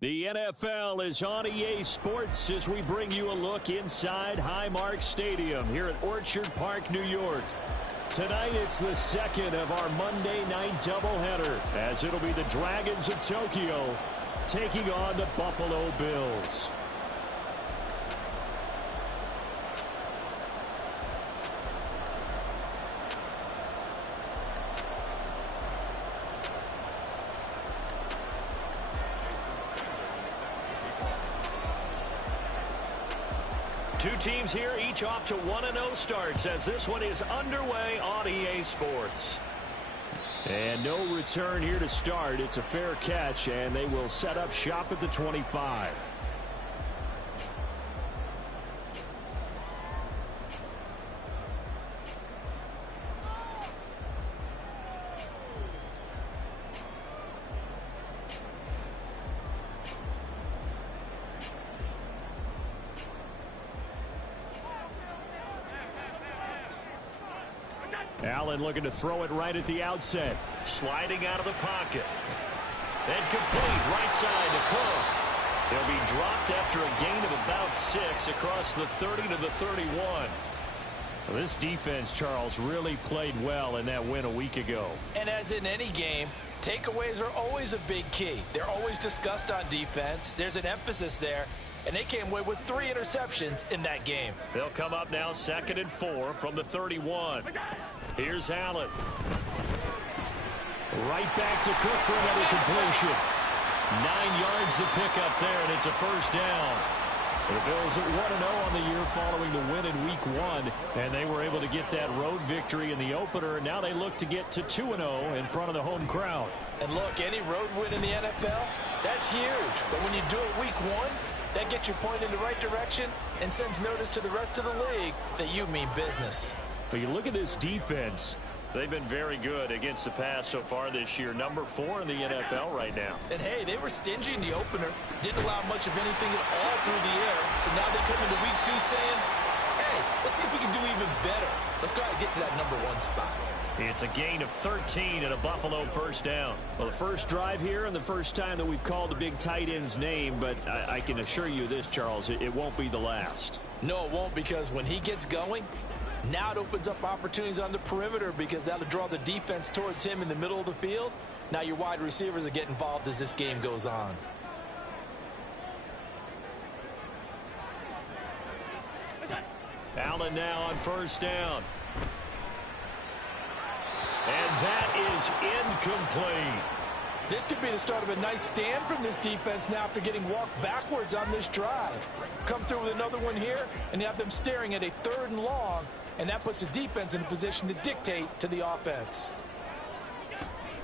The NFL is on EA Sports as we bring you a look inside Highmark Stadium here at Orchard Park, New York. Tonight it's the second of our Monday night doubleheader as it'll be the Dragons of Tokyo taking on the Buffalo Bills. Two teams here, each off to 1-0 starts as this one is underway on EA Sports. And no return here to start. It's a fair catch, and they will set up shop at the 25. Allen looking to throw it right at the outset. Sliding out of the pocket. And complete right side to Cook. He'll be dropped after a gain of about 6 across the 30 to the 31. Well, this defense, Charles, really played well in that win a week ago. And as in any game, takeaways are always a big key. They're always discussed on defense. There's an emphasis there. And they came away with 3 interceptions in that game. They'll come up now 2nd and 4 from the 31. Here's Allen. Right back to Cook for another completion. 9 yards to pick up there, and it's a first down. The Bills at 1-0 on the year following the win in Week 1, and they were able to get that road victory in the opener. Now they look to get to 2-0 in front of the home crowd. And look, any road win in the NFL, that's huge. But when you do it Week 1, that gets you pointed in the right direction and sends notice to the rest of the league that you mean business. But you look at this defense. They've been very good against the pass so far this year. Number 4 in the NFL right now. And, hey, they were stingy in the opener. Didn't allow much of anything at all through the air. So now they come into Week 2 saying, hey, let's see if we can do even better. Let's go out and get to that number 1 spot. It's a gain of 13 and a Buffalo first down. Well, the first drive here and the first time that we've called the big tight end's name, but I can assure you this, Charles, it won't be the last. No, it won't, because when he gets going, now it opens up opportunities on the perimeter because that'll draw the defense towards him in the middle of the field. Now your wide receivers will get involved as this game goes on. Allen now on first down. And that is incomplete. This could be the start of a nice stand from this defense now after getting walked backwards on this drive. Come through with another one here, and you have them staring at a 3rd and long, and that puts the defense in a position to dictate to the offense.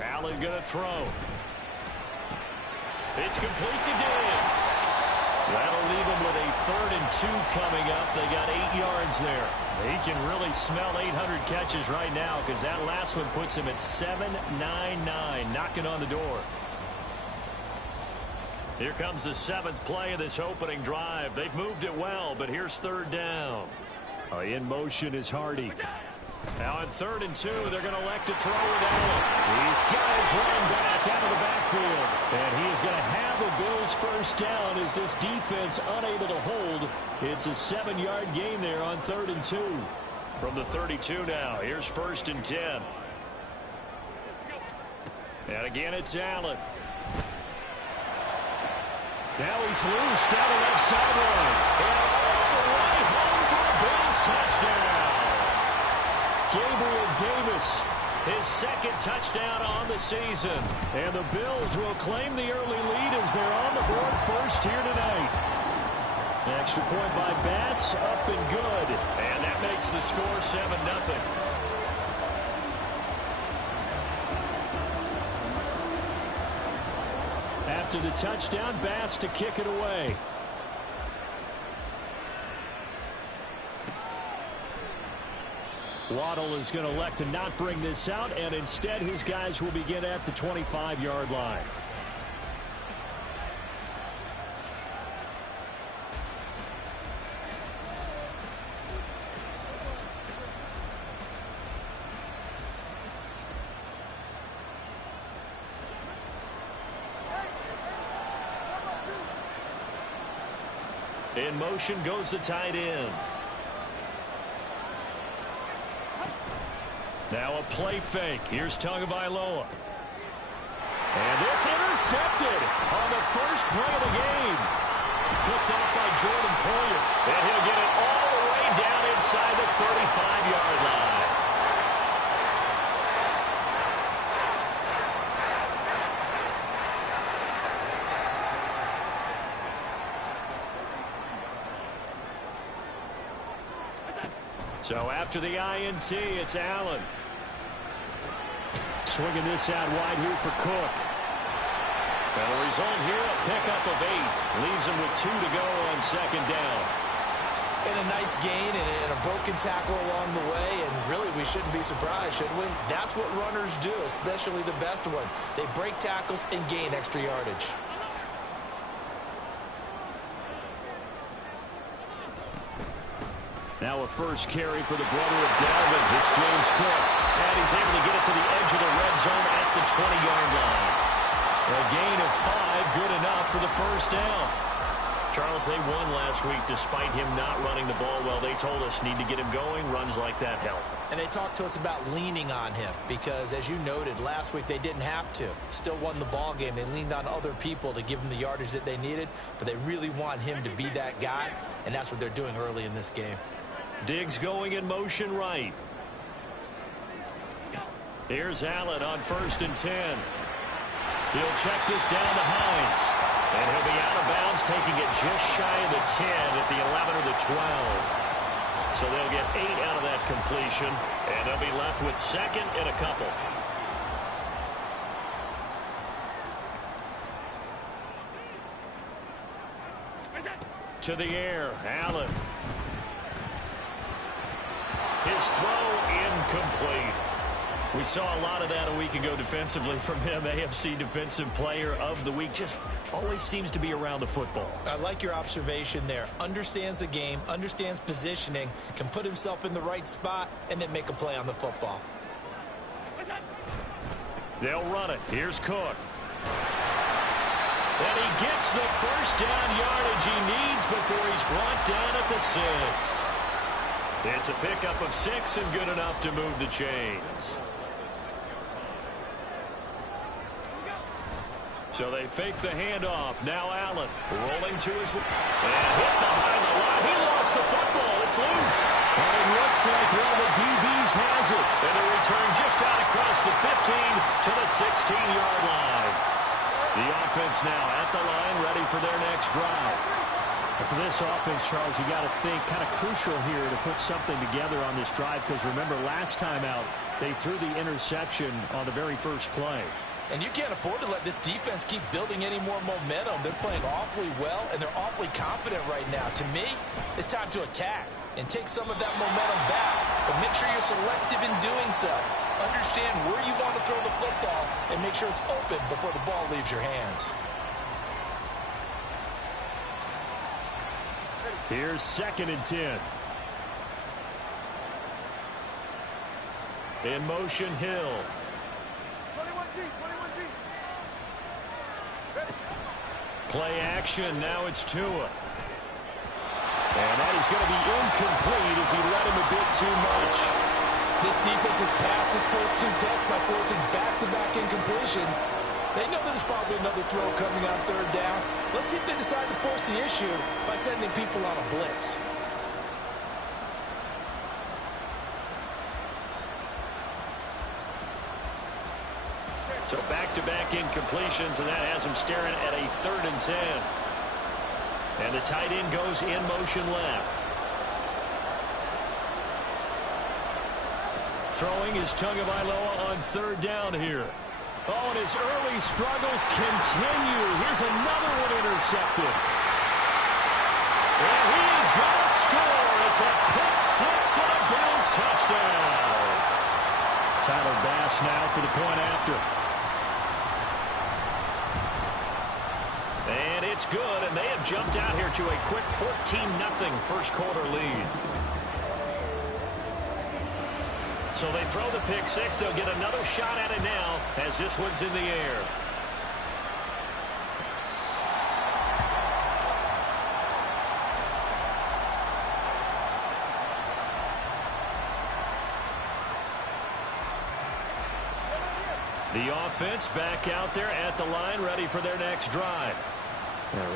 Allen going to throw. It's complete to Diggs. That'll leave them with a 3rd and 2 coming up. They got 8 yards there. He can really smell 800 catches right now because that last one puts him at 799, knocking on the door. Here comes the 7th play of this opening drive. They've moved it well, but here's 3rd down. In motion is Hardy. Now on 3rd and 2, they're going to elect to throw with Allen. He's got his running back out of the backfield. And he is going to have a Bills first down as this defense unable to hold. It's a 7-yard gain there on 3rd and 2. From the 32 now, here's 1st and 10. And again, it's Allen. Now he's loose down the left sideline. And all the way home for a Bills touchdown. Gabriel Davis, his 2nd touchdown on the season. And the Bills will claim the early lead as they're on the board first here tonight. An extra point by Bass, up and good. And that makes the score 7-0. After the touchdown, Bass to kick it away. Waddle is going to elect to not bring this out, and instead his guys will begin at the 25-yard line. In motion goes the tight end. Now a play fake. Here's Tagovailoa. And this intercepted on the first play of the game. Picked off by Jordan Poyer. And he'll get it all the way down inside the 35-yard line. So after the INT, it's Allen. Swinging this out wide here for Cook. And the result here, a pickup of 8. Leaves him with 2 to go on second down. And a nice gain and a broken tackle along the way. And really, we shouldn't be surprised, should we? That's what runners do, especially the best ones. They break tackles and gain extra yardage. Now a first carry for the brother of Dalvin. It's James Cook. And he's able to get it to the edge of the red zone at the 20-yard line. A gain of 5, good enough for the first down. Charles, they won last week despite him not running the ball well. They told us need to get him going. Runs like that help. And they talked to us about leaning on him because, as you noted, last week they didn't have to. Still won the ball game. They leaned on other people to give them the yardage that they needed, but they really want him to be that guy, and that's what they're doing early in this game. Diggs going in motion right. Here's Allen on 1st and 10. He'll check this down to Hines. And he'll be out of bounds, taking it just shy of the 10 at the 11 or the 12. So they'll get 8 out of that completion, and they'll be left with 2nd and a couple. To the air, Allen. His throw incomplete. We saw a lot of that a week ago defensively from him. AFC Defensive Player of the Week. Just always seems to be around the football. I like your observation there. Understands the game, understands positioning, can put himself in the right spot, and then make a play on the football. They'll run it. Here's Cook. And he gets the first down yardage he needs before he's brought down at the 6. It's a pickup of 6 and good enough to move the chains. So they fake the handoff. Now Allen rolling to his left. And hit behind the line. He lost the football. It's loose. And it looks like one of the DBs has it. And a return just out across the 15 to the 16-yard line. The offense now at the line, ready for their next drive. And for this offense, Charles, you got to think kind of crucial here to put something together on this drive, because remember last time out they threw the interception on the very first play. And you can't afford to let this defense keep building any more momentum. They're playing awfully well, and they're awfully confident right now. To me, it's time to attack and take some of that momentum back. But make sure you're selective in doing so. Understand where you want to throw the football and make sure it's open before the ball leaves your hands. Here's 2nd and 10. In motion, Hill. 21G, 21G. Play action, now it's Tua. And that is going to be incomplete as he let him a bit too much. This defense has passed its first 2 tests by forcing back-to-back incompletions. They know there's probably another throw coming on 3rd down. Let's see if they decide to force the issue by sending people on a blitz. So back-to-back incompletions, and that has him staring at a 3rd and 10. And the tight end goes in motion left. Throwing is Tagovailoa on 3rd down here. Oh, and his early struggles continue. Here's another one intercepted. And he is going to score. It's a pick 6 and a Bills touchdown. Tyler Bass now for the point after. And it's good, and they have jumped out here to a quick 14-0 first quarter lead. So they throw the pick 6. They'll get another shot at it now as this one's in the air. The offense back out there at the line, ready for their next drive.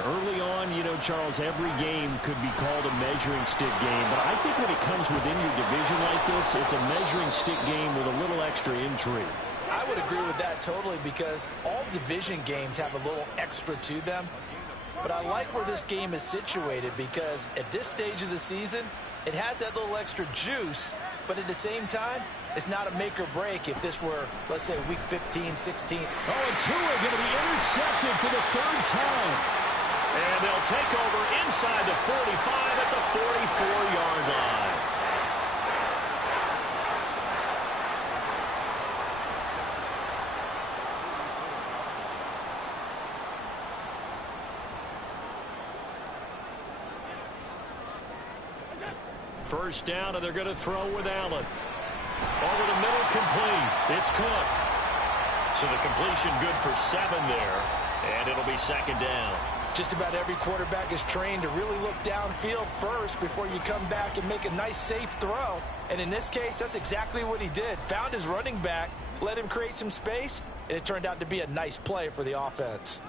Early on, you know, Charles, every game could be called a measuring stick game. But I think when it comes within your division like this, it's a measuring stick game with a little extra intrigue. I would agree with that totally, because all division games have a little extra to them. But I like where this game is situated, because at this stage of the season, it has that little extra juice. But at the same time, it's not a make or break if this were, let's say, week 15, 16. Oh, and Tua going to be intercepted for the third time. And they'll take over inside the 45 at the 44-yard line. First down, and they're going to throw with Allen. Over the middle, complete. It's Cook. So the completion good for 7 there, and it'll be second down. Just about every quarterback is trained to really look downfield first before you come back and make a nice, safe throw. And in this case, that's exactly what he did. Found his running back, let him create some space, and it turned out to be a nice play for the offense.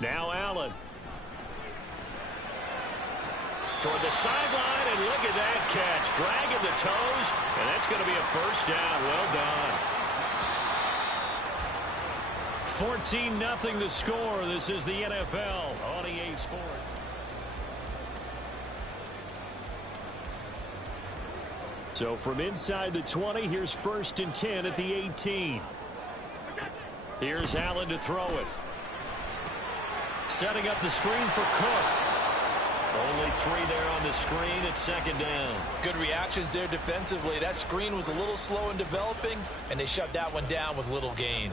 Now Allen. Toward the sideline, and look at that catch. Dragging the toes, and that's going to be a first down. Well done. 14-0 the score. This is the NFL on EA Sports. So from inside the 20, here's 1st and 10 at the 18. Here's Allen to throw it. Setting up the screen for Cook. Only 3 there on the screen at second down. Good reactions there defensively. That screen was a little slow in developing, and they shut that one down with little gain.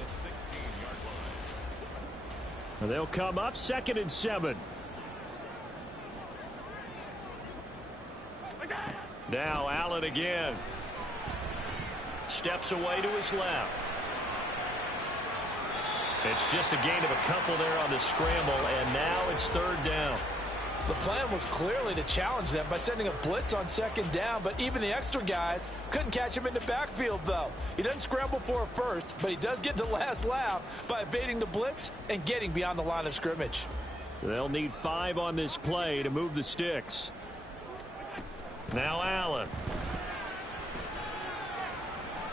They'll come up 2nd and 7. Now Allen again. Steps away to his left. It's just a gain of a couple there on the scramble, and now it's 3rd down. The plan was clearly to challenge them by sending a blitz on 2nd down, but even the extra guys couldn't catch him in the backfield, though. He doesn't scramble for a first, but he does get the last laugh by evading the blitz and getting beyond the line of scrimmage. They'll need 5 on this play to move the sticks. Now Allen.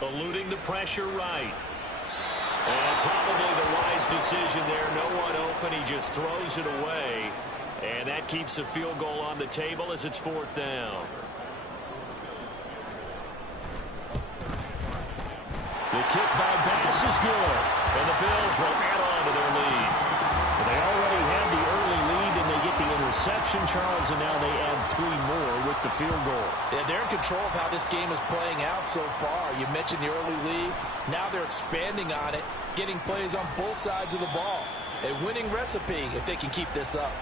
Eluding the pressure right. And probably the wise decision there. No one open. He just throws it away. And that keeps the field goal on the table as it's 4th down. The kick by Bass is good. And the Bills will add on to their lead. They already had the early lead, and they get the interception, Charles, and now they add 3 more with the field goal. Yeah, they're in control of how this game is playing out so far. You mentioned the early lead. Now they're expanding on it, getting plays on both sides of the ball. A winning recipe if they can keep this up.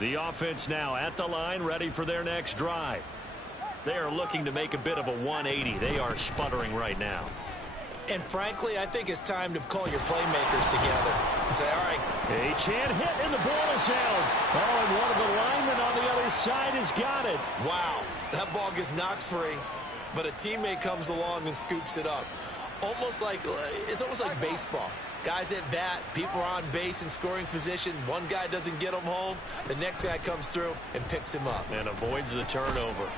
The offense now at the line, ready for their next drive. They are looking to make a bit of a 180. They are sputtering right now. And frankly, I think it's time to call your playmakers together and say, all right. A chin hit, and the ball is held. Oh, and one of the linemen on the other side has got it. Wow, that ball gets knocked free, but a teammate comes along and scoops it up. It's almost like baseball. Guys at bat, people are on base in scoring position. One guy doesn't get him home. The next guy comes through and picks him up. And avoids the turnover.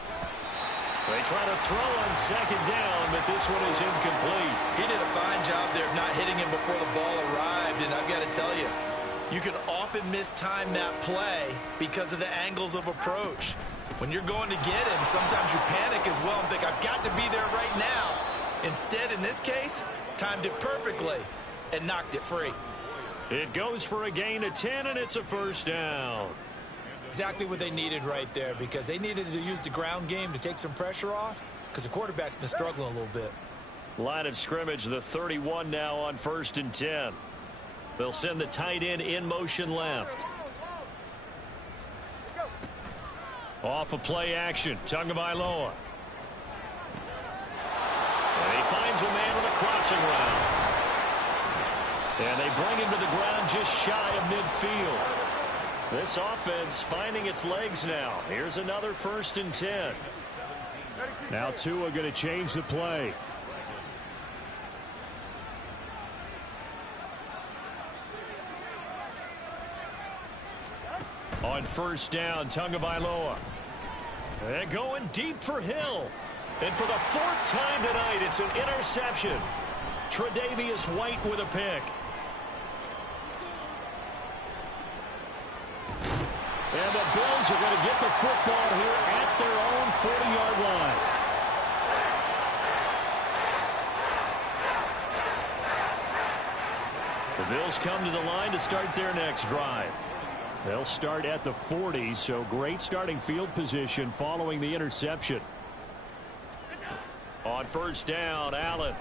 They try to throw on 2nd down, but this one is incomplete. He did a fine job there of not hitting him before the ball arrived. And I've got to tell you, you can often mistime that play because of the angles of approach. When you're going to get him, sometimes you panic as well and think, I've got to be there right now. Instead, in this case, timed it perfectly and knocked it free. It goes for a gain of 10, and it's a 1st down. Exactly what they needed right there, because they needed to use the ground game to take some pressure off, because the quarterback's been struggling a little bit. Line of scrimmage, the 31 now on 1st and 10. They'll send the tight end in motion left. Off of play action, Tagovailoa. And he finds a man with a crossing route. And they bring him to the ground just shy of midfield. This offense finding its legs now. Here's another 1st and 10. Now Tua going to change the play. On 1st down, Tagovailoa. And going deep for Hill. And for the 4th time tonight, it's an interception. Tre'Davious White with a pick. And the Bills are going to get the football here at their own 40-yard line. The Bills come to the line to start their next drive. They'll start at the 40, so great starting field position following the interception. On 1st down, Allen.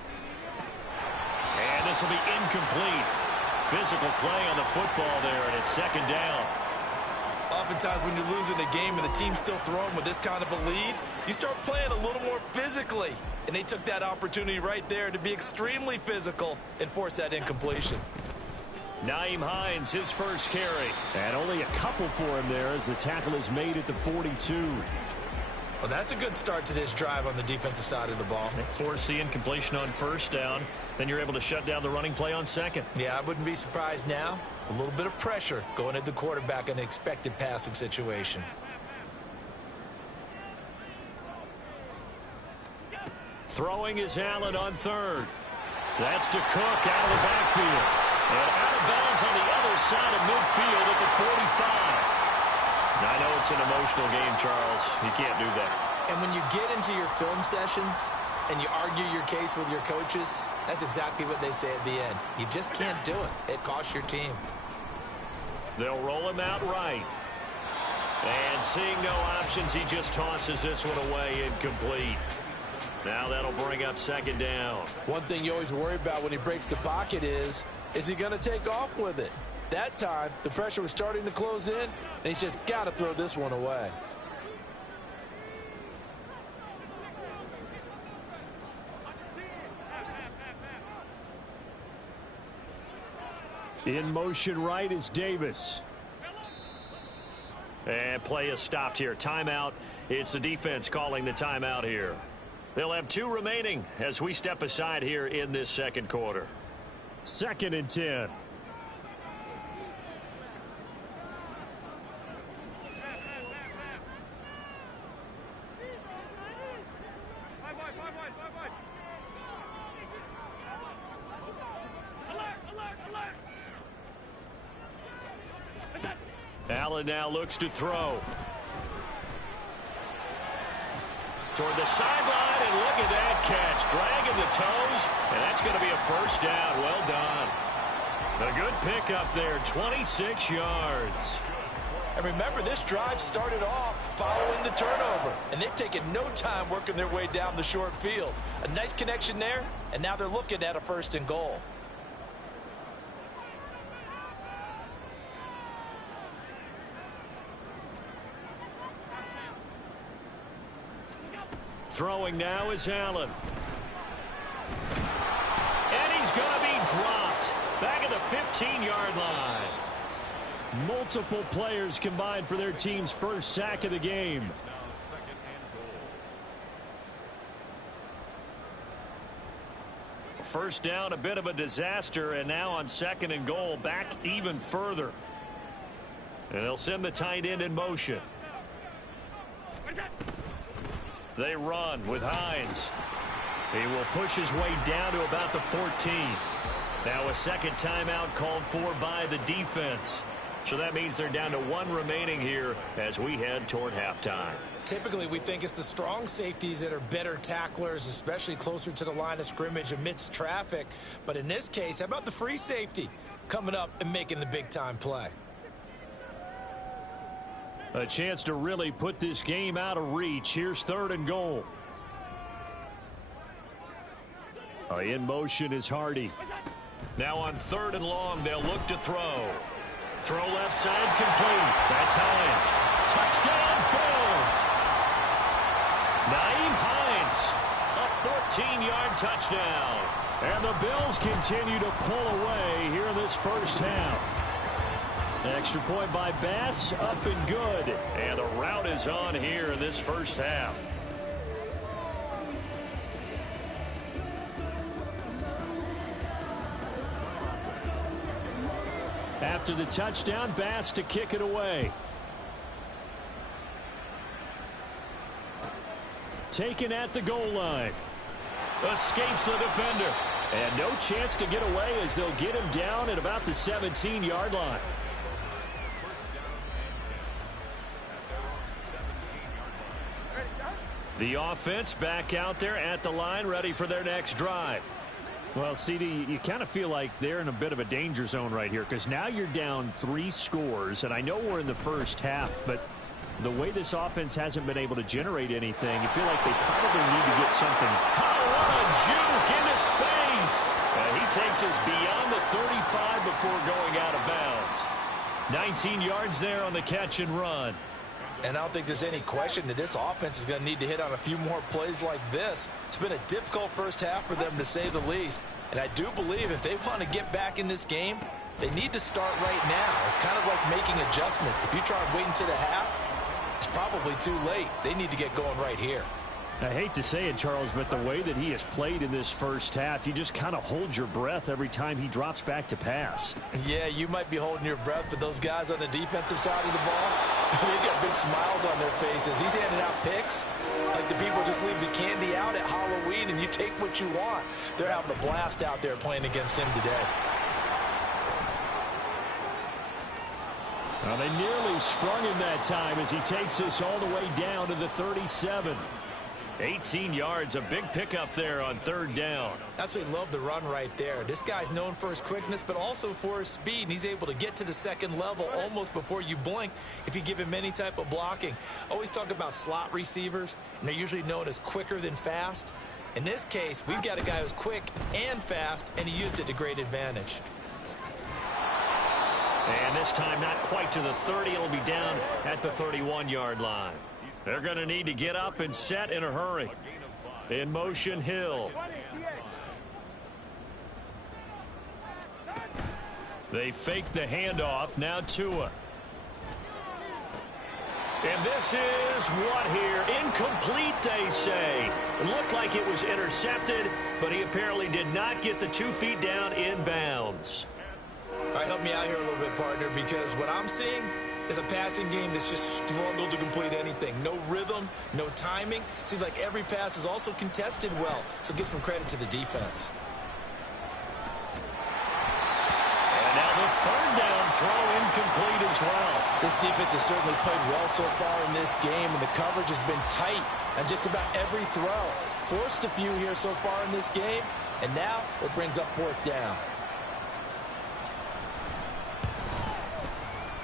And this will be incomplete. Physical play on the football there, and it's 2nd down. Oftentimes when you're losing a game and the team's still throwing with this kind of a lead, you start playing a little more physically. And they took that opportunity right there to be extremely physical and force that incompletion. Nyheim Hines, his first carry. And only a couple for him there as the tackle is made at the 42. Well, that's a good start to this drive on the defensive side of the ball. They force the incompletion on 1st down. Then you're able to shut down the running play on 2nd. Yeah, I wouldn't be surprised now. A little bit of pressure going at the quarterback in an expected passing situation. Throwing is Allen on 3rd. That's to Cook out of the backfield. And out of bounds on the other side of midfield at the 45. Now, I know it's an emotional game, Charles. You can't do that. And when you get into your film sessions and you argue your case with your coaches, that's exactly what they say at the end. You just can't do it. It costs your team. They'll roll him out right. And seeing no options, he just tosses this one away incomplete. Now that'll bring up 2nd down. One thing you always worry about when he breaks the pocket is he going to take off with it? That time, the pressure was starting to close in, and he's just got to throw this one away. In motion right is Davis. And play is stopped here. Timeout. It's the defense calling the timeout here. They'll have 2 remaining as we step aside here in this 2nd quarter. 2nd and 10. Allen now looks to throw. Toward the sideline, and look at that catch. Dragging the toes, and that's going to be a 1st down. Well done. A good pickup there, 26 yards. And remember, this drive started off following the turnover, and they've taken no time working their way down the short field. A nice connection there, and now they're looking at a 1st and goal. Throwing now is Allen. And he's going to be dropped. Back at the 15-yard line. Multiple players combined for their team's 1st sack of the game. First down, a bit of a disaster, and now on 2nd and goal, back even further. And they'll send the tight end in motion. They run with Hines. He will push his way down to about the 14. Now a 2nd timeout called for by the defense. So that means they're down to 1 remaining here as we head toward halftime. Typically, we think it's the strong safeties that are better tacklers, especially closer to the line of scrimmage amidst traffic. But in this case, how about the free safety coming up and making the big-time play? A chance to really put this game out of reach. Here's 3rd and goal. In motion is Hardy. Now on 3rd and long, they'll look to throw. Throw left side complete. That's Hines. Touchdown, Bills. Nyheim Hines, a 14-yard touchdown. And the Bills continue to pull away here in this 1st half. Extra point by Bass, up and good. And the rout is on here in this first half. After the touchdown, Bass to kick it away. Taken at the goal line. Escapes the defender. And no chance to get away as they'll get him down at about the 17-yard line. The offense back out there at the line, ready for their next drive. Well, CD, you kind of feel like they're in a bit of a danger zone right here because now you're down 3 scores, and I know we're in the first half, but the way this offense hasn't been able to generate anything, you feel like they probably need to get something. Oh, what a juke into space! And he takes us beyond the 35 before going out of bounds. 19 yards there on the catch and run. And I don't think there's any question that this offense is going to need to hit on a few more plays like this. It's been a difficult first half for them, to say the least. And I do believe if they want to get back in this game, they need to start right now. It's kind of like making adjustments. If you try and wait until the half, it's probably too late. They need to get going right here. I hate to say it, Charles, but the way that he has played in this first half, you just kind of hold your breath every time he drops back to pass. Yeah, you might be holding your breath, but those guys on the defensive side of the ball, they've got big smiles on their faces. He's handing out picks like the people just leave the candy out at Halloween and you take what you want. They're having a blast out there playing against him today. Well, they nearly sprung him that time as he takes us all the way down to the 37. 18 yards, a big pickup there on third down. Absolutely love the run right there. This guy's known for his quickness, but also for his speed, and he's able to get to the second level almost before you blink if you give him any type of blocking. Always talk about slot receivers, and they're usually known as quicker than fast. In this case, we've got a guy who's quick and fast, and he used it to great advantage. And this time not quite to the 30. It'll be down at the 31-yard line. They're going to need to get up and set in a hurry. In motion, Hill. They fake the handoff. Now Tua. And this is what here? Incomplete, they say. It looked like it was intercepted, but he apparently did not get the 2 feet down in bounds. All right, help me out here a little bit, partner, because what I'm seeing is a passing game that's just struggled to complete anything. No rhythm, no timing. Seems like every pass is also contested well, so give some credit to the defense. And now the third down throw incomplete as well. This defense has certainly played well so far in this game, and the coverage has been tight on just about every throw. Forced a few here so far in this game, and now it brings up fourth down.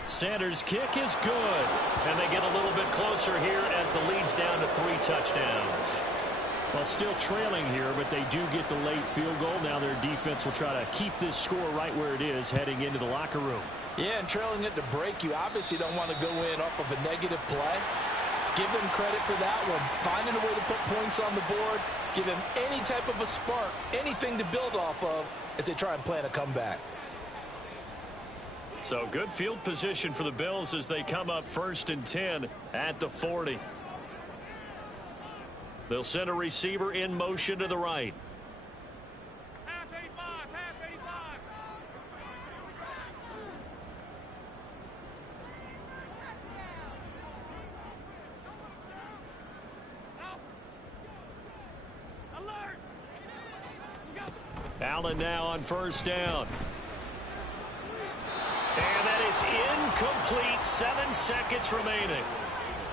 Sanders' kick is good. And they get a little bit closer here as the lead's down to 3 touchdowns. Well, still trailing here, but they do get the late field goal. Now their defense will try to keep this score right where it is heading into the locker room. Yeah, and trailing it to break, you obviously don't want to go in off of a negative play. Give them credit for that one. Finding a way to put points on the board. Give them any type of a spark, anything to build off of as they try and plan a comeback. So good field position for the Bills as they come up 1st and 10 at the 40. They'll send a receiver in motion to the right. Pass 85, pass 85. Alert! Allen now on 1st down. And that is incomplete. 7 seconds remaining.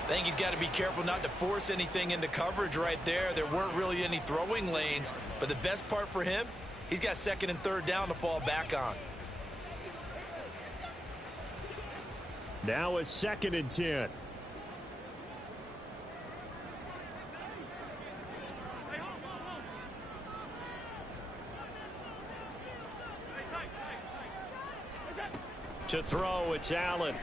I think he's got to be careful not to force anything into coverage right there. There weren't really any throwing lanes, but the best part for him, he's got 2nd and 3rd down to fall back on. Now it's 2nd and 10. To throw, it's Allen.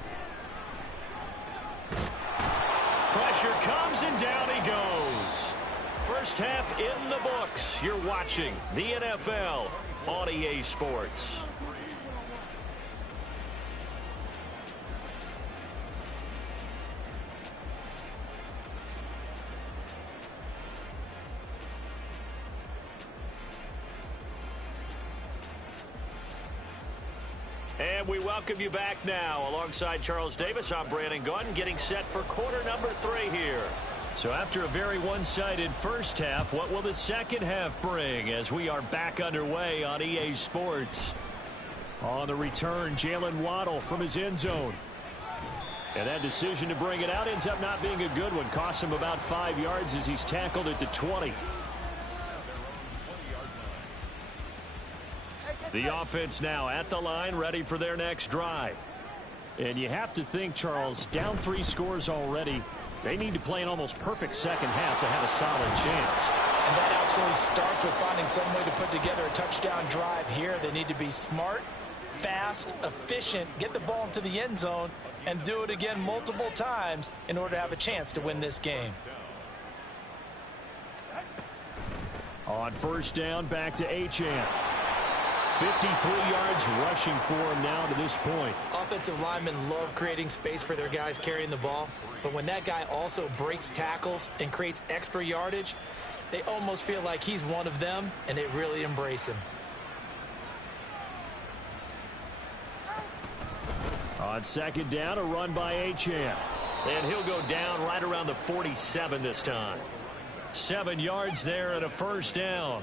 Pressure comes and down he goes. First half in the books. You're watching the NFL on EA Sports. And we welcome you back now. Alongside Charles Davis, I'm Brandon Gunn, getting set for quarter number 3 here. So after a very one-sided first half, what will the second half bring as we are back underway on EA Sports? On the return, Jalen Waddle from his end zone. And that decision to bring it out ends up not being a good one. Costs him about 5 yards as he's tackled at the 20. The offense now at the line, ready for their next drive. And you have to think, Charles, down 3 scores already. They need to play an almost perfect second half to have a solid chance. And that absolutely starts with finding some way to put together a touchdown drive here. They need to be smart, fast, efficient, get the ball into the end zone, and do it again multiple times in order to have a chance to win this game. On first down, back to Achane. 53 yards rushing for him now to this point. Offensive linemen love creating space for their guys carrying the ball, but when that guy also breaks tackles and creates extra yardage, they almost feel like he's one of them, and they really embrace him. On second down, a run by Achane. And he'll go down right around the 47 this time. 7 yards there and a first down.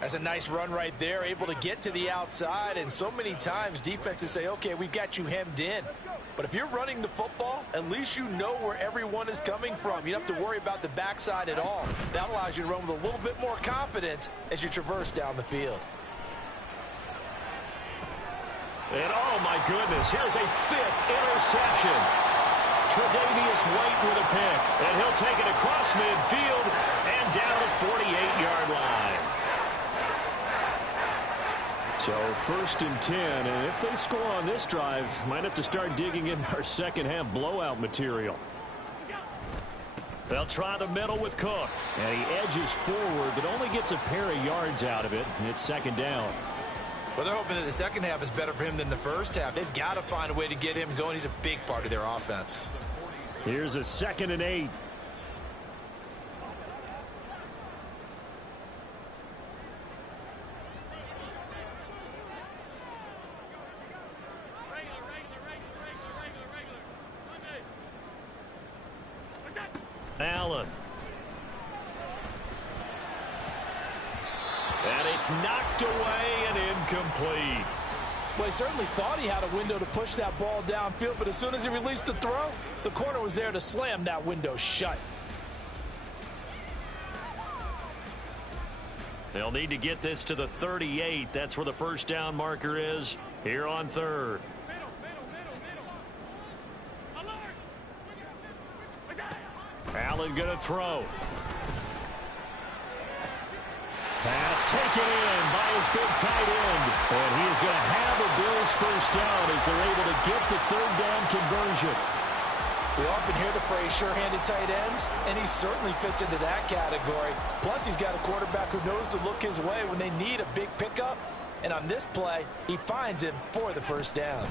That's a nice run right there, able to get to the outside, and so many times defenses say, okay, we've got you hemmed in. But if you're running the football, at least you know where everyone is coming from. You don't have to worry about the backside at all. That allows you to run with a little bit more confidence as you traverse down the field. And oh my goodness, here's a 5th interception. Tre'Davious White with a pick, and he'll take it across midfield and down the 48-yard line. So first and 10, and if they score on this drive, might have to start digging in our second half blowout material. They'll try the middle with Cook. And he edges forward, but only gets a pair of yards out of it, and it's second down. Well, they're hoping that the second half is better for him than the first half. They've got to find a way to get him going. He's a big part of their offense. Here's a 2nd and 8. Allen. And it's knocked away and incomplete. Well, he certainly thought he had a window to push that ball downfield, but as soon as he released the throw, the corner was there to slam that window shut. They'll need to get this to the 38. That's where the first down marker is here on 3rd. Allen going to throw. Pass taken in by his big tight end. And he is going to have a Bills first down as they're able to get the 3rd down conversion. We often hear the phrase sure-handed tight ends, and he certainly fits into that category. Plus, he's got a quarterback who knows to look his way when they need a big pickup. And on this play, he finds him for the first down.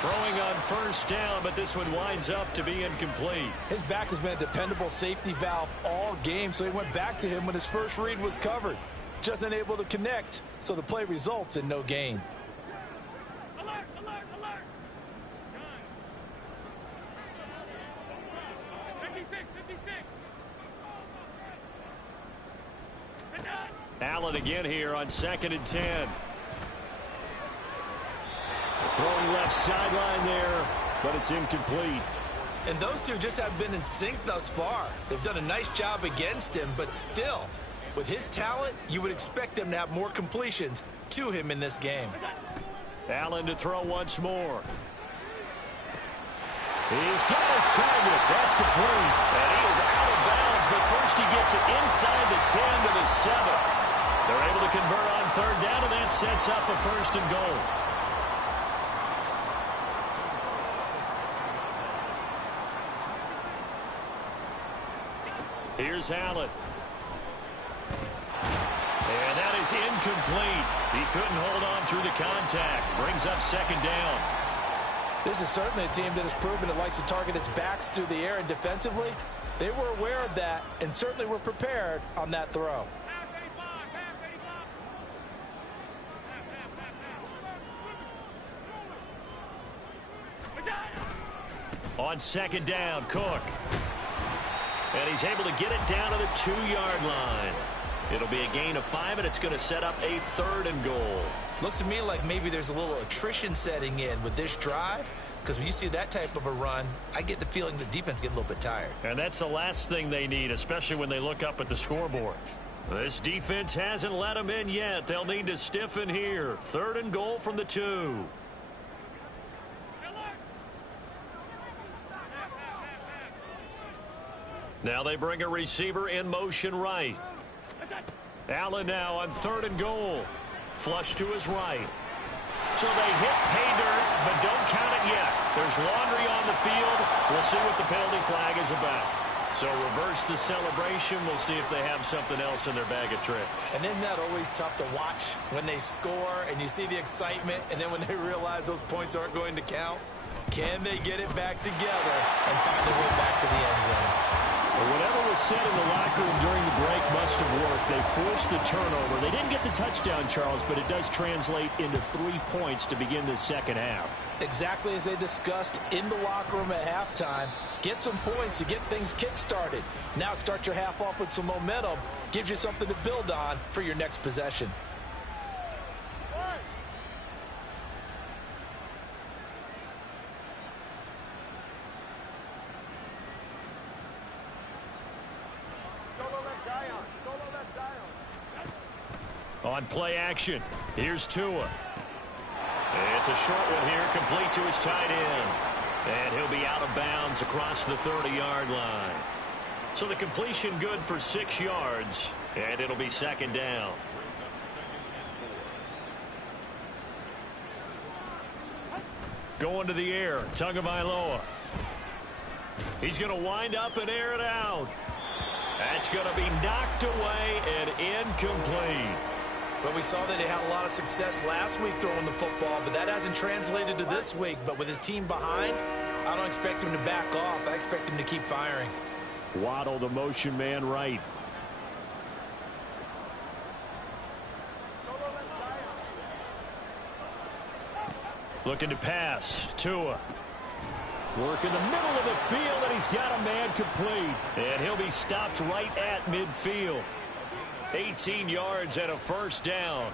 Throwing on first down, but this one winds up to be incomplete. His back has been a dependable safety valve all game, so he went back to him when his first read was covered. Just unable to connect, so the play results in no gain. Alert, alert, alert. 56, 56. Allen again here on 2nd and 10. Throwing left sideline there, but it's incomplete. And those two just have been in sync thus far. They've done a nice job against him, but still, with his talent, you would expect them to have more completions to him in this game. Allen to throw once more. He's got his target. That's complete. And he is out of bounds, but first he gets it inside the 10 to the 7. They're able to convert on 3rd down, and that sets up a 1st and goal. Here's Allen. And that is incomplete. He couldn't hold on through the contact. Brings up 2nd down. This is certainly a team that has proven it likes to target its backs through the air, and defensively, they were aware of that and certainly were prepared on that throw. On second down, Cook. And he's able to get it down to the 2-yard line. It'll be a gain of 5, and it's going to set up a 3rd and goal. Looks to me like maybe there's a little attrition setting in with this drive, because when you see that type of a run, I get the feeling the defense getting a little bit tired. And that's the last thing they need, especially when they look up at the scoreboard. This defense hasn't let them in yet. They'll need to stiffen here. 3rd and goal from the 2. Now they bring a receiver in motion right. Allen now on 3rd and goal. Flush to his right. So they hit pay dirt, but don't count it yet. There's laundry on the field. We'll see what the penalty flag is about. So reverse the celebration. We'll see if they have something else in their bag of tricks. And isn't that always tough to watch when they score and you see the excitement, and then when they realize those points aren't going to count? Can they get it back together and find their way back to the end zone? Well, whatever was said in the locker room during the break must have worked. They forced the turnover. They didn't get the touchdown, Charles, but it does translate into 3 points to begin this second half. Exactly as they discussed in the locker room at halftime. Get some points to get things kick-started. Now start your half off with some momentum. Gives you something to build on for your next possession. On play action, here's Tua. It's a short one here, complete to his tight end. And he'll be out of bounds across the 30-yard line. So the completion good for 6 yards, and it'll be 2nd down. Going to the air, Tagovailoa. He's going to wind up and air it out. That's going to be knocked away and incomplete. But we saw that they had a lot of success last week throwing the football, but that hasn't translated to this week. But with his team behind, I don't expect him to back off. I expect him to keep firing. Waddle, the motion man right. Looking to pass. Tua. Work in the middle of the field, and he's got a man complete. And he'll be stopped right at midfield. 18 yards and a 1st down.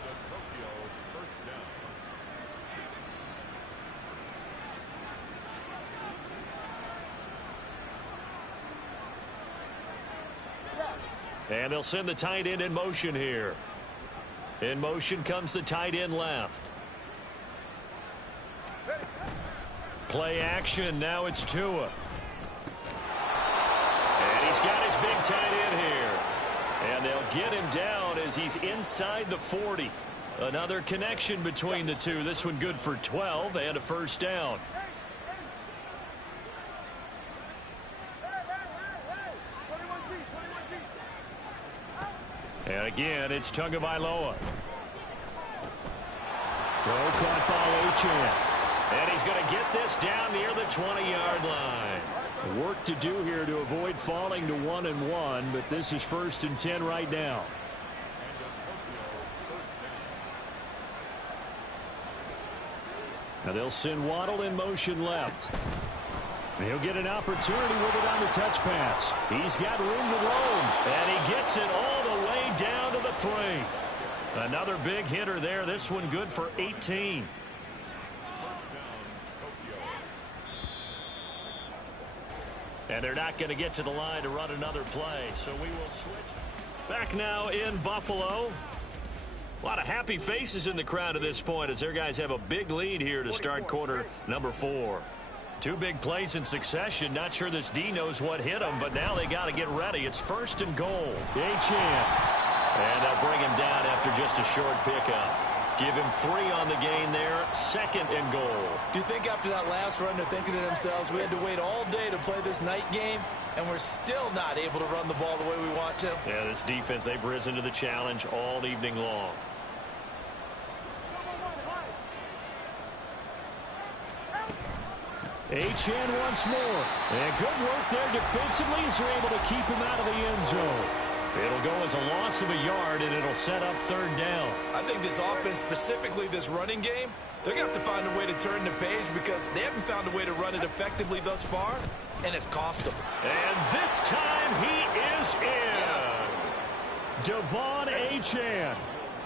And they'll send the tight end in motion here. In motion comes the tight end left. Play action. Now it's Tua. And he's got his big tight end here. And they'll get him down as he's inside the 40. Another connection between the two. This one good for 12 and a 1st down. And again, it's Tagovailoa. Throw caught by Achane. And he's going to get this down near the 20-yard line. Work to do here to avoid falling to 1-1, but this is 1st and 10 right now. Now they'll send Waddle in motion left. And he'll get an opportunity with it on the touch pass. He's got room to roam. And he gets it all the way down to the 3. Another big hitter there. This one good for 18. And they're not going to get to the line to run another play, so we will switch. Back now in Buffalo. A lot of happy faces in the crowd at this point as their guys have a big lead here to start quarter number 4. 2 big plays in succession. Not sure this D knows what hit them, but now they got to get ready. It's 1st and goal. Achane. And they'll bring him down after just a short pickup. Give him 3 on the gain there. 2nd and goal. Do you think after that last run they're thinking to themselves, we had to wait all day to play this night game, and we're still not able to run the ball the way we want to? Yeah, this defense, they've risen to the challenge all evening long. Achane once more. And good work there defensively as they're able to keep him out of the end zone. It'll go as a loss of a yard, and it'll set up 3rd down. I think this offense, specifically this running game, They're going to have to find a way to turn the page because they haven't found a way to run it effectively thus far, and it's cost them. And this time he is in. Yes. Devon Achane,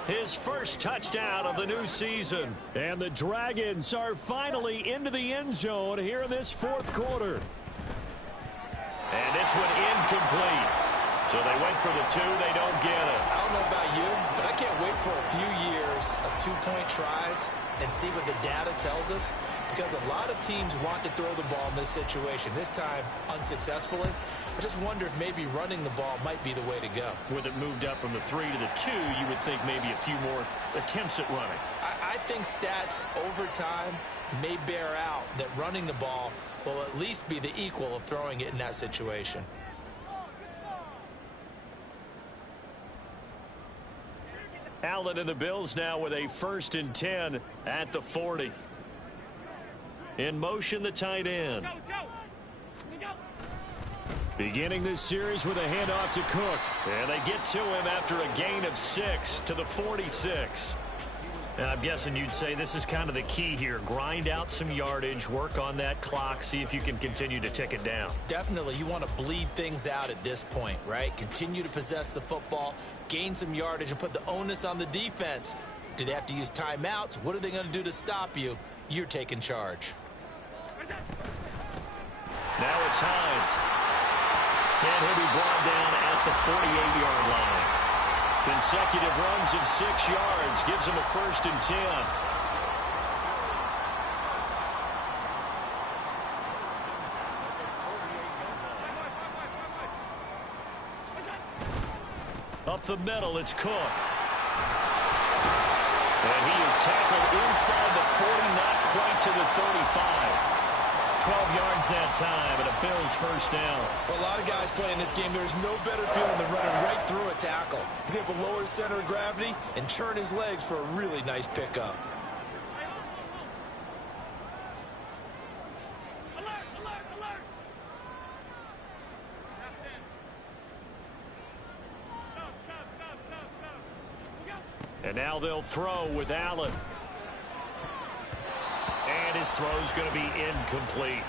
his first touchdown of the new season. And the Dragons are finally into the end zone here in this fourth quarter. And this one incomplete. So they went for the two. They don't get it. I don't know about you, but I can't wait for a few years of two-point tries and see what the data tells us, because a lot of teams want to throw the ball in this situation, this time unsuccessfully. I just wonder if maybe running the ball might be the way to go. With it moved up from the 3 to the 2, you would think maybe a few more attempts at running. I think stats over time may bear out that running the ball will at least be the equal of throwing it in that situation. Allen and the Bills now with a 1st and 10 at the 40. In motion, the tight end. Beginning this series with a handoff to Cook. And they get to him after a gain of 6 to the 46. And I'm guessing you'd say this is kind of the key here. Grind out some yardage, work on that clock, see if you can continue to tick it down. Definitely, you want to bleed things out at this point, right? Continue to possess the football, gain some yardage, and put the onus on the defense. Do they have to use timeouts? What are they going to do to stop you? You're taking charge. Now it's Hines. And he'll be brought down at the 48-yard line. Consecutive runs of 6 yards gives him a 1st and 10. Up the middle, it's Cook. And he is tackled inside the 40, not quite to the 35. 12 yards that time, and a Bills 1st down. For a lot of guys playing this game, there's no better feeling than running right through a tackle. He's able to lower his center of gravity and churn his legs for a really nice pickup. And now they'll throw with Allen. And his throw's going to be incomplete.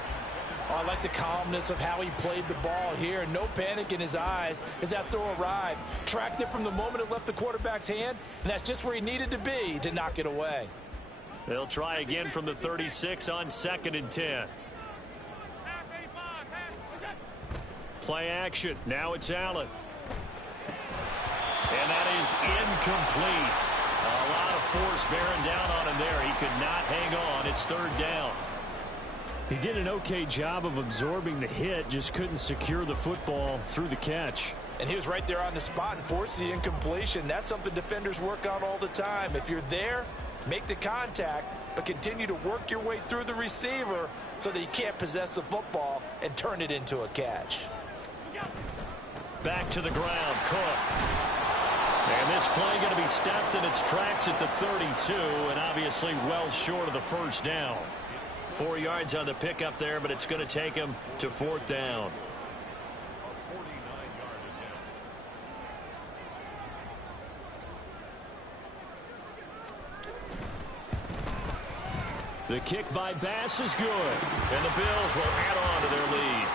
Oh, I like the calmness of how he played the ball here. No panic in his eyes as that throw arrived. Tracked it from the moment it left the quarterback's hand, and that's just where he needed to be to knock it away. They'll try again from the 36 on 2nd and 10. Play action. Now it's Allen. And that is incomplete. A lot of force bearing down on him there. He could not hang on. It's 3rd down. He did an okay job of absorbing the hit, just couldn't secure the football through the catch. And he was right there on the spot and forced the incompletion. That's something defenders work on all the time. If you're there, make the contact, but continue to work your way through the receiver so that you can't possess the football and turn it into a catch. Back to the ground, Cook. And this play going to be stopped in its tracks at the 32, and obviously well short of the 1st down. 4 yards on the pickup there, but it's going to take him to 4th down. The kick by Bass is good, and the Bills will add on to their lead.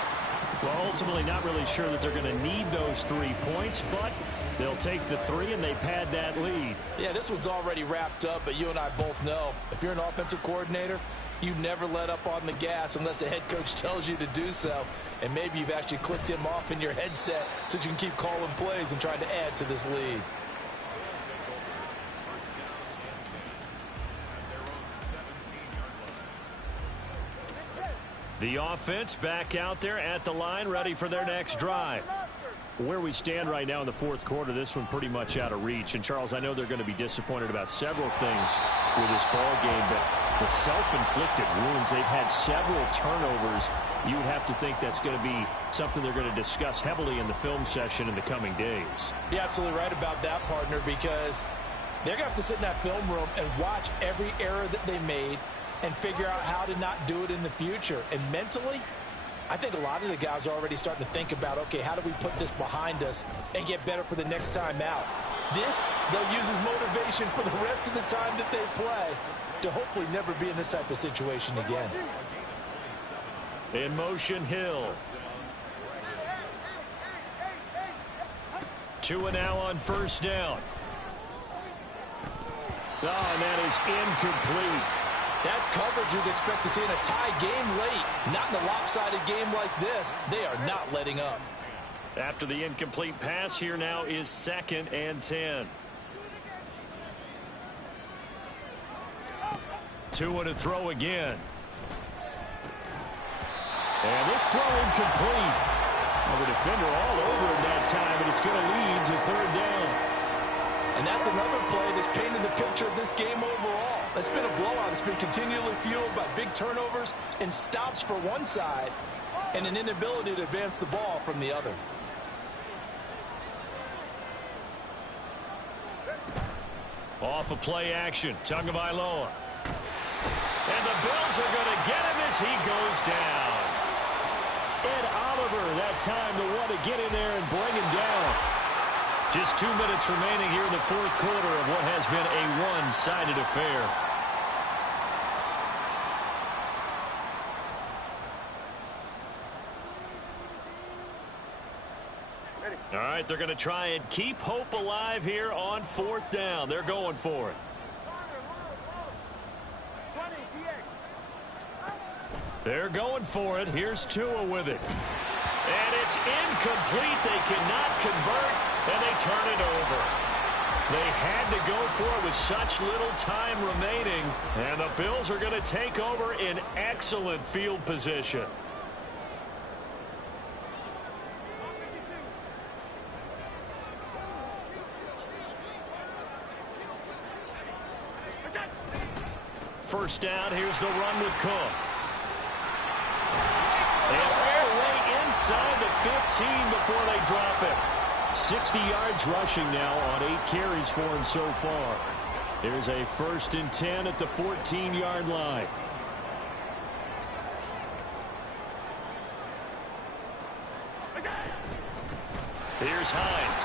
Well, ultimately not really sure that they're going to need those 3 points, but they'll take the 3 and they pad that lead. Yeah, this one's already wrapped up, but you and I both know if you're an offensive coordinator, you never let up on the gas unless the head coach tells you to do so. And maybe you've actually clicked him off in your headset so you can keep calling plays and trying to add to this lead. The offense back out there at the line, ready for their next drive. Where we stand right now in the 4th quarter, this one pretty much out of reach. And, Charles, I know they're going to be disappointed about several things with this ball game, but the self-inflicted wounds, they've had several turnovers. You would have to think that's going to be something they're going to discuss heavily in the film session in the coming days. You're absolutely right about that, partner, because they're going to have to sit in that film room and watch every error that they made and figure out how to not do it in the future. And mentally, I think a lot of the guys are already starting to think about, okay, how do we put this behind us and get better for the next time out? This, they'll use as motivation for the rest of the time that they play to hopefully never be in this type of situation again. In motion, Hill. Tua now on first down. Oh, and that is incomplete. That's coverage you'd expect to see in a tie game late. Not in a lopsided game like this. They are not letting up. After the incomplete pass, here now is 2nd and 10. Tua to throw again. And this throw incomplete. Well, the defender all over him that time, and it's going to lead to 3rd down. And that's another play that's painted the picture of this game overall. It's been a blowout. It's been continually fueled by big turnovers and stops for one side and an inability to advance the ball from the other. Off of play action, Tagovailoa. And the Bills are going to get him as he goes down. Ed Oliver that time to want to get in there and bring him down. Just 2 minutes remaining here in the 4th quarter of what has been a one-sided affair. All right, they're going to try and keep hope alive here on 4th down. They're going for it. They're going for it. Here's Tua with it. And it's incomplete. They cannot convert, and they turn it over. They had to go for it with such little time remaining, and the Bills are going to take over in excellent field position. First down, here's the run with Cook. And all the way inside the 15 before they drop it. 60 yards rushing now on 8 carries for him so far. There's a 1st and 10 at the 14-yard line. Here's Hines.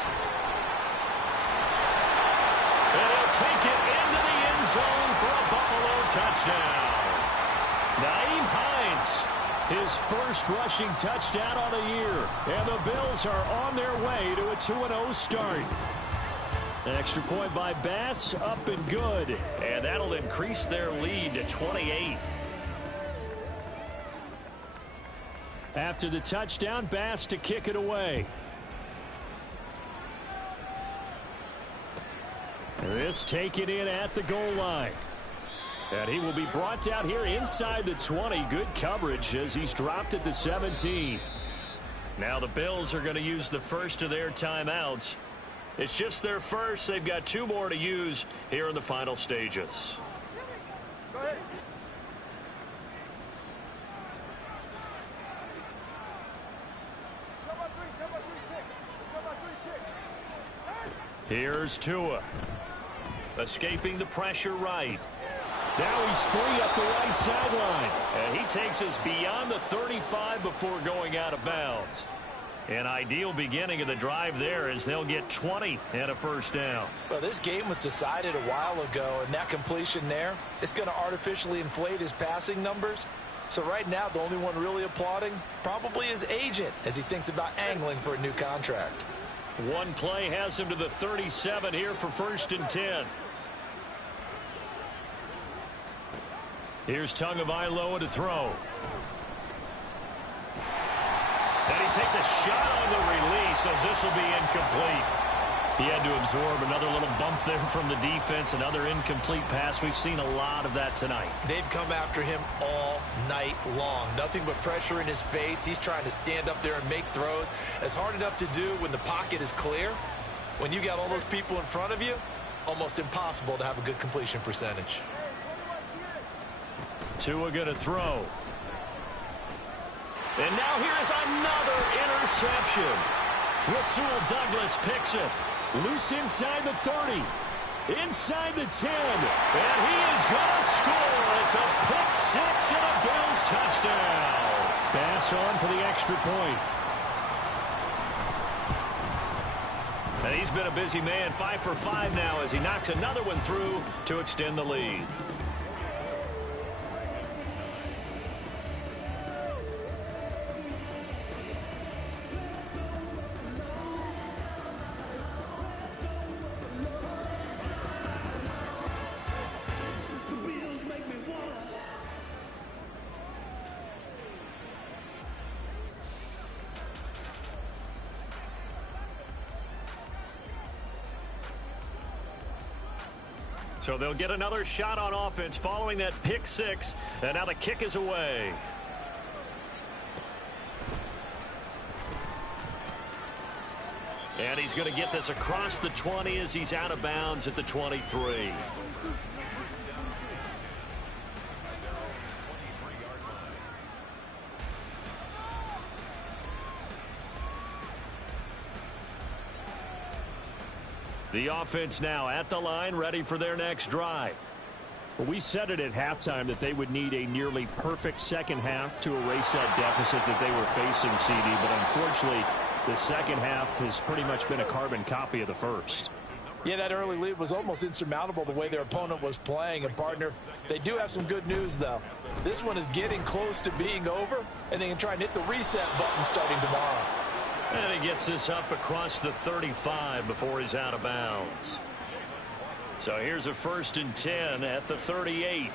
And he'll take it into the end zone for a Buffalo touchdown. Nyheim Hines, his first rushing touchdown on the year. And the Bills are on their way to a 2-0 start. An extra point by Bass, up and good. And that'll increase their lead to 28. After the touchdown, Bass to kick it away. This taken in at the goal line. And he will be brought down here inside the 20. Good coverage as he's dropped at the 17. Now the Bills are going to use the first of their timeouts. It's just their first. They've got 2 more to use here in the final stages. Go ahead. Here's Tua. Escaping the pressure right. Now he's free up the right sideline. And he takes us beyond the 35 before going out of bounds. An ideal beginning of the drive there as they'll get 20 and a first down. Well, this game was decided a while ago, and that completion there is going to artificially inflate his passing numbers. So right now, the only one really applauding probably his agent as he thinks about angling for a new contract. One play has him to the 37 here for 1st and 10. Here's Tagovailoa to throw. And he takes a shot on the release as this will be incomplete. He had to absorb another little bump there from the defense, another incomplete pass. We've seen a lot of that tonight. They've come after him all night long. Nothing but pressure in his face. He's trying to stand up there and make throws. It's hard enough to do when the pocket is clear. When you got all those people in front of you, almost impossible to have a good completion percentage. Tua going to throw. And now here's another interception. Rasul Douglas picks it. Loose inside the 30. Inside the 10. And he is going to score. It's a pick six and a Bills touchdown. Bass on for the extra point. And he's been a busy man, 5 for 5 now as he knocks another one through to extend the lead. So they'll get another shot on offense following that pick six. And now the kick is away. And he's going to get this across the 20 as he's out of bounds at the 23. The offense now at the line, ready for their next drive. Well, we said it at halftime that they would need a nearly perfect second half to erase that deficit that they were facing, CD. But unfortunately, the second half has pretty much been a carbon copy of the first. Yeah, that early lead was almost insurmountable the way their opponent was playing. And, partner, they do have some good news, though. This one is getting close to being over, and they can try and hit the reset button starting tomorrow. And he gets this up across the 35 before he's out of bounds. So here's a 1st and 10 at the 38.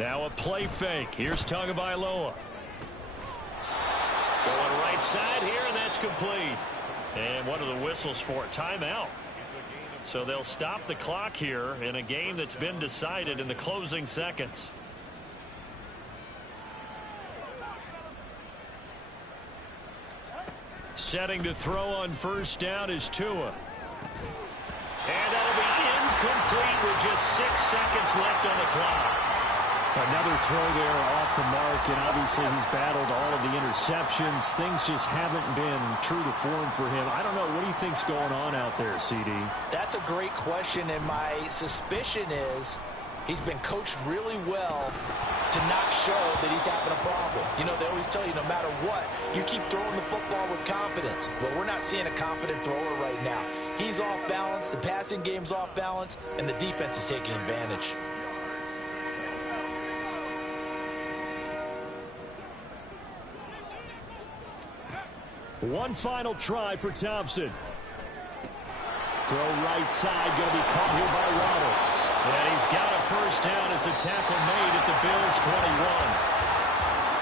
Now a play fake. Here's Tagovailoa. Going right side here, and that's complete. And what are the whistles for? Timeout. So they'll stop the clock here in a game that's been decided in the closing seconds. Setting to throw on 1st down is Tua. And that'll be incomplete with just 6 seconds left on the clock. Another throw there off the mark, and obviously he's battled all of the interceptions. Things just haven't been true to form for him. I don't know. What do you think's going on out there, CD? That's a great question, and my suspicion is he's been coached really well to not show that he's having a problem. You know, they always tell you no matter what, you keep throwing the football with confidence. Well, we're not seeing a confident thrower right now. He's off balance, the passing game's off balance, and the defense is taking advantage. One final try for Thompson. Throw right side, going to be caught here by Waddle. And he's got a 1st down as a tackle made at the Bills' 21.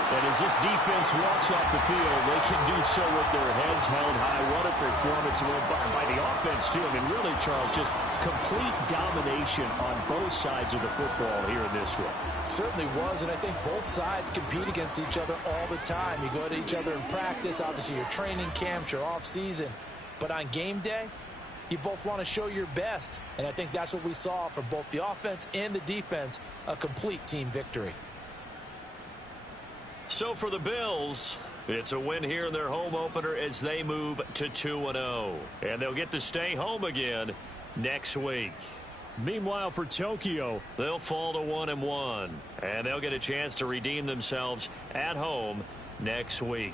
And as this defense walks off the field, they can do so with their heads held high. What a performance by the offense, too. I mean, really, Charles, just complete domination on both sides of the football here in this one. Certainly was, and I think both sides compete against each other all the time. You go to each other in practice, obviously your training camps, your off-season. But on game day, you both want to show your best. And I think that's what we saw from both the offense and the defense, a complete team victory. So for the Bills, it's a win here in their home opener as they move to 2-0. And they'll get to stay home again next week. Meanwhile, for Tokyo, they'll fall to 1-1. And they'll get a chance to redeem themselves at home next week.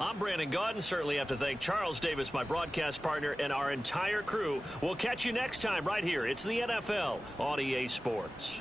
I'm Brandon Gaudin. Certainly have to thank Charles Davis, my broadcast partner, and our entire crew. We'll catch you next time right here. It's the NFL on EA Sports.